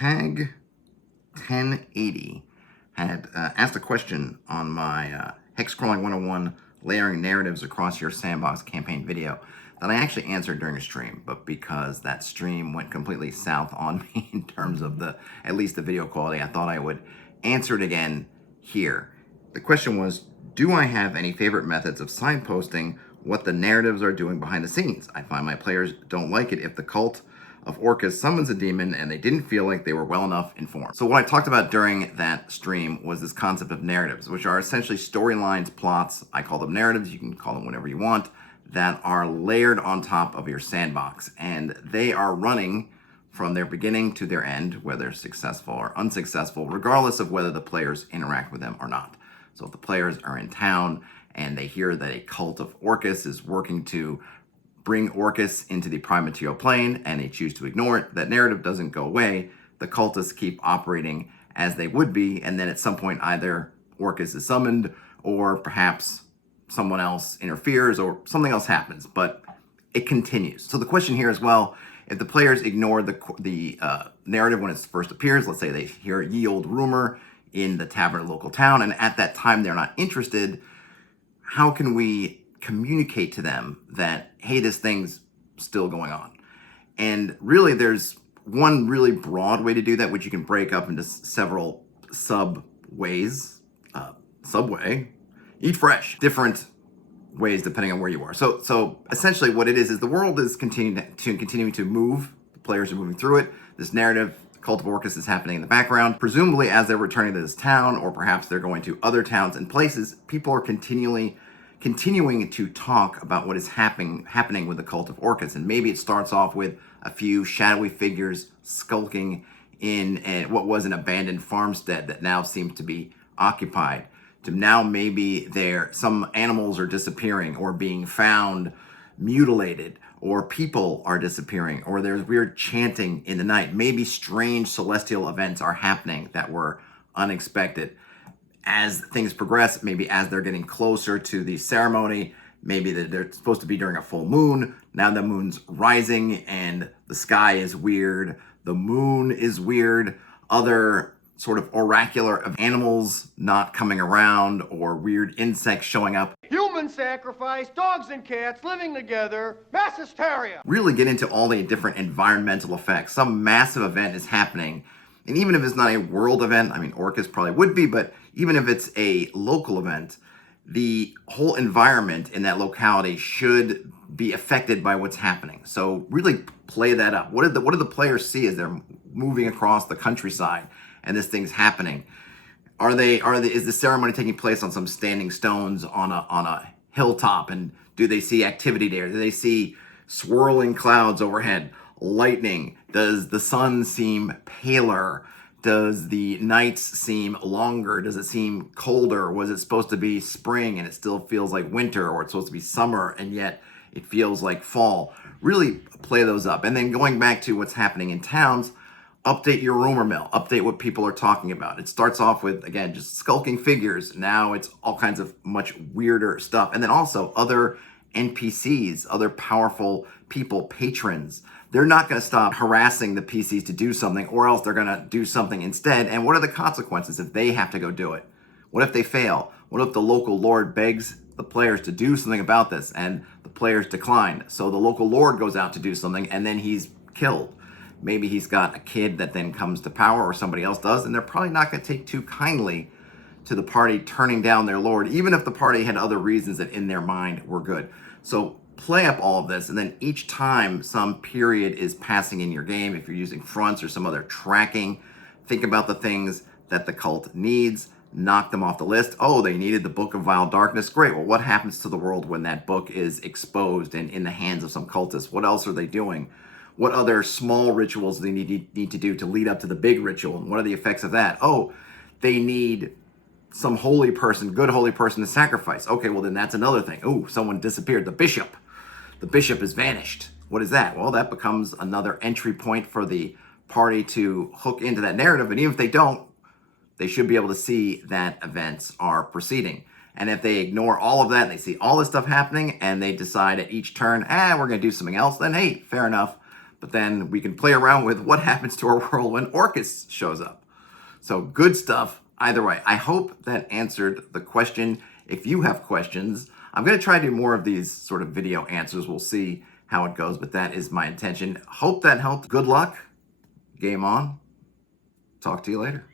Tag 1080 had asked a question on my Hex Crawling 101 layering narratives across your Sandbox campaign video that I actually answered during a stream, but because that stream went completely south on me in terms of at least the video quality, I thought I would answer it again here. The question was, do I have any favorite methods of signposting what the narratives are doing behind the scenes? I find my players don't like it if the cult of Orcus summons a demon and they didn't feel like they were well enough informed. So what I talked about during that stream was this concept of narratives, which are essentially storylines, plots. I call them narratives. You can call them whatever you want, that are layered on top of your sandbox. And they are running from their beginning to their end, whether successful or unsuccessful, regardless of whether the players interact with them or not. So if the players are in town and they hear that a cult of Orcus is working to bring Orcus into the prime material plane and they choose to ignore it, that narrative doesn't go away. The cultists keep operating as they would be, and then at some point either Orcus is summoned or perhaps someone else interferes or something else happens, but it continues. So the question here is, well, if the players ignore the narrative when it first appears, let's say they hear a ye old rumor in the tavern of the local town, and at that time they're not interested, how can we communicate to them that, hey, this thing's still going on? And really there's one really broad way to do that, which you can break up into several sub ways. Subway, eat fresh, different ways depending on where you are. So essentially what it is the world is continuing to move. The players are moving through it. This narrative, Cult of Orcus, is happening in the background. Presumably as they're returning to this town, or perhaps they're going to other towns and places, people are continuing to talk about what is happening with the Cult of Orcus. And maybe it starts off with a few shadowy figures skulking in what was an abandoned farmstead that now seems to be occupied, to now maybe some animals are disappearing or being found mutilated, or people are disappearing, or there's weird chanting in the night. Maybe strange celestial events are happening that were unexpected. As things progress, maybe as they're getting closer to the ceremony, maybe they're supposed to be during a full moon. Now the moon's rising and the sky is weird. The moon is weird. Other sort of oracular animals not coming around, or weird insects showing up. Human sacrifice, dogs and cats living together, mass hysteria. Really get into all the different environmental effects. Some massive event is happening. And even if it's not a world event, I mean, Orcus probably would be, but even if it's a local event, the whole environment in that locality should be affected by what's happening. So really play that up. What do the players see as they're moving across the countryside and this thing's happening? Is the ceremony taking place on some standing stones on a hilltop? And do they see activity there? Do they see swirling clouds overhead? Lightning? Does the sun seem paler? Does the nights seem longer? Does it seem colder? Was it supposed to be spring and it still feels like winter, or it's supposed to be summer and yet it feels like fall? Really play those up. And then going back to what's happening in towns, update your rumor mill, update what people are talking about. It starts off with, again, just skulking figures. Now it's all kinds of much weirder stuff. And then also other NPCs, other powerful people, patrons. They're not going to stop harassing the PCs to do something, or else they're going to do something instead. And what are the consequences if they have to go do it? What if they fail? What if the local lord begs the players to do something about this and the players decline? So the local lord goes out to do something and then he's killed. Maybe he's got a kid that then comes to power, or somebody else does, and they're probably not going to take too kindly to the party turning down their lord, even if the party had other reasons that in their mind were good. So play up all of this, and then each time some period is passing in your game, if you're using fronts or some other tracking, think about the things that the cult needs, knock them off the list. Oh, they needed the Book of Vile Darkness. Great. Well, what happens to the world when that book is exposed and in the hands of some cultists? What else are they doing? What other small rituals do they need to do to lead up to the big ritual? And what are the effects of that? Oh, they need some holy person, good holy person to sacrifice. Okay, well then that's another thing. Oh, someone disappeared. The bishop has vanished. What is that? Well, that becomes another entry point for the party to hook into that narrative. And even if they don't, they should be able to see that events are proceeding. And if they ignore all of that and they see all this stuff happening and they decide at each turn, we're going to do something else, then hey, fair enough. but then we can play around with what happens to our world when Orcus shows up. So good stuff either way. I hope that answered the question. If you have questions, I'm going to try to do more of these sort of video answers. We'll see how it goes, but that is my intention. Hope that helped. Good luck. Game on. Talk to you later.